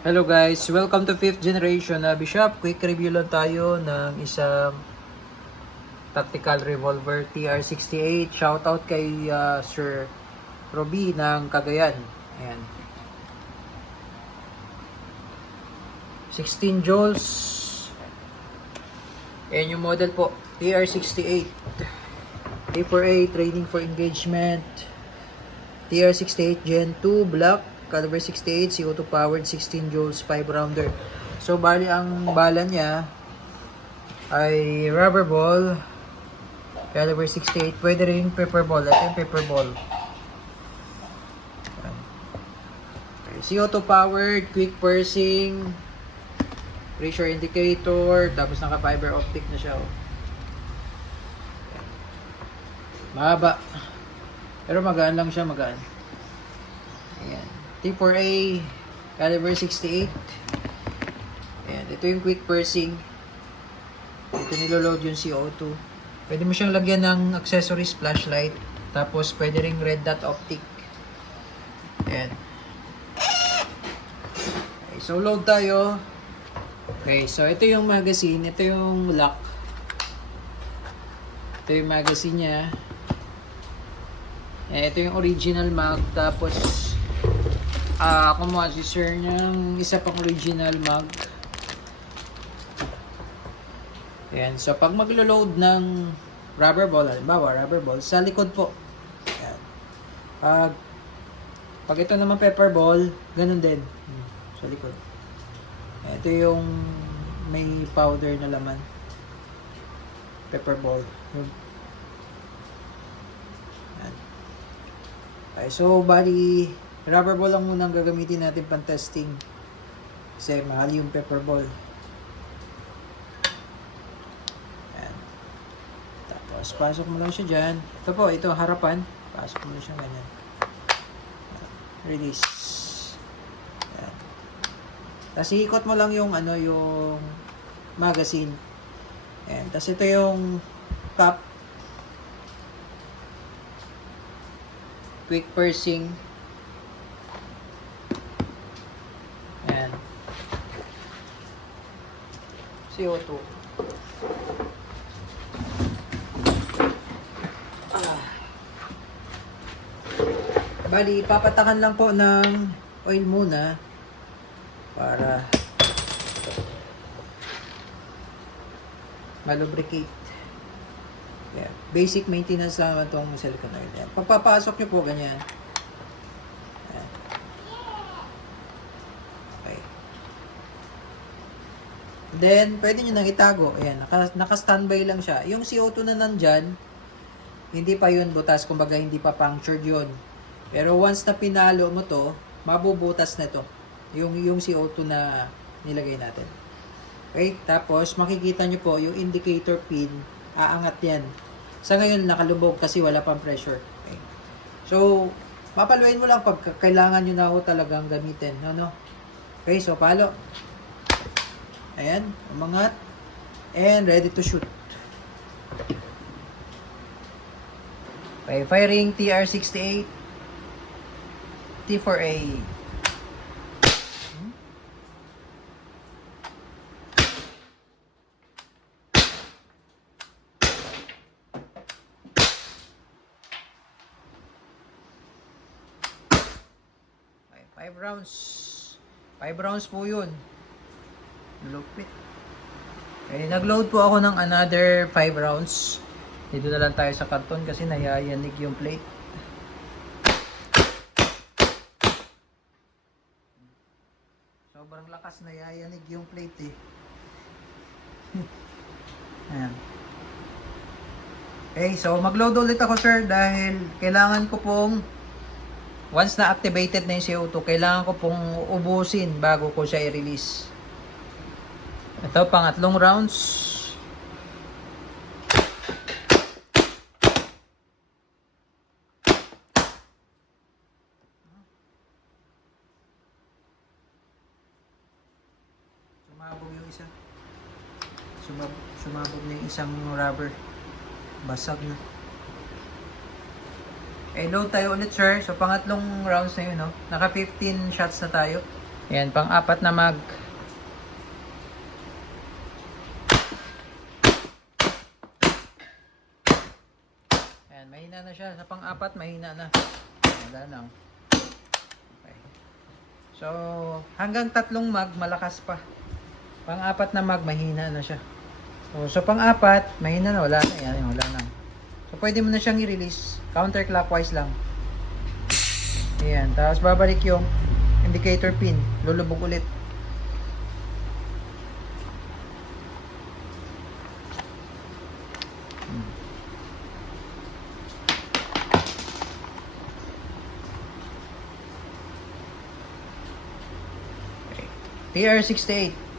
Hello guys, welcome to 5th generation na Bishop. Quick review lang tayo ng isang tactical revolver TR68. Shoutout kay Sir Roby ng Cagayan. Ayan. 16 joules. Ayan yung model po, TR68. A4A, training for engagement. TR68 Gen 2 Black, caliber 68, CO2 powered, 16 joules, 5 rounder. So bali ang bala niya ay rubber ball, caliber 68. Pwede rin paper ball. Ito yung paper ball. Okay. CO2 powered, quick pursing, pressure indicator, tapos naka fiber optic na siya. Mahaba. Pero magaan lang siya, magaan. Ayan. T4A, caliber 68. Ayan. Ito yung quick pursing. Ito niloload yung CO2. Pwede mo siyang lagyan ng accessories, flashlight. Tapos pwede ring red dot optic. Ayan. Okay, so load tayo. Okay, so ito yung magazine. Ito yung lock. Ito yung magazine niya. Ito yung original mag, tapos kumuha si sir ng isa pang original mag. Ayan, so pag maglo-load ng rubber ball, halimbawa rubber ball, sa likod po. Ayan. Pag ito naman pepper ball, ganun din. Sa likod. Ito yung may powder na laman. Pepper ball. Okay, so bali rubber ball lang muna ang gagamitin natin pang testing kasi mahal yung pepper ball. Ayan. Tapos pasok mo lang siya dyan. Ito po, ito harapan, pasok mo lang siya ganyan. Ayan. Release. Ayan. Tapos ikot mo lang yung yung magazine. Ayan. Tapos ito yung cap, quick pursing. Ayan. CO2. Bali, papatakan lang po ng oil muna para malubricate. Yeah. Basic maintenance lang itong silicone oil. Yan. Pagpapasok nyo po, ganyan. Yan. Okay. Then, pwede nyo nang itago. Ayan, naka-standby lang siya. Yung CO2 na nandyan, hindi pa yun butas. Kumbaga, hindi pa punctured yun. Pero once na pinalo mo to, mabubutas na to. Yung CO2 na nilagay natin. Okay, tapos makikita nyo po yung indicator pin, aangat yan. Sa ngayon nakalubog kasi wala pang pressure. Okay. So, papaluin mo lang pag kailangan nyo na ho talagang gamitin. Ano? Okay, so palo. Ayan, umangat. And ready to shoot. Okay, firing TR68 T4A. Okay, 5 rounds. 5 rounds po yun. Lupit. Okay, nag-load po ako ng another 5 rounds. Dito na lang tayo sa karton kasi nayayanig yung plate. Sobrang lakas nayayanig yung plate eh. Ayan. Okay, so mag-load ulit ako sir dahil kailangan ko pong once na activated na yung CO2, kailangan ko pong ubusin bago ko siya i-release. Ito, pangatlong rounds. Sumabog yung isa. Sumabog na yung isang rubber. Basag na. Eh, load tayo ulit, sir. So, pangatlong rounds na yun, no? Naka 15 shots na tayo. Ayan, pang-apat na mag. Ayan, mahina na siya. Sa pang-apat, mahina na. Wala na. Okay. So, hanggang 3 mag, malakas pa. Pang-apat na mag, mahina na siya. So pang-apat, mahina na. Wala na. Ayan, wala na. So, pwede mo na siyang i-release. Counterclockwise lang. Ayan. Tapos, babalik yung indicator pin. Lulubog ulit. Okay. TR68.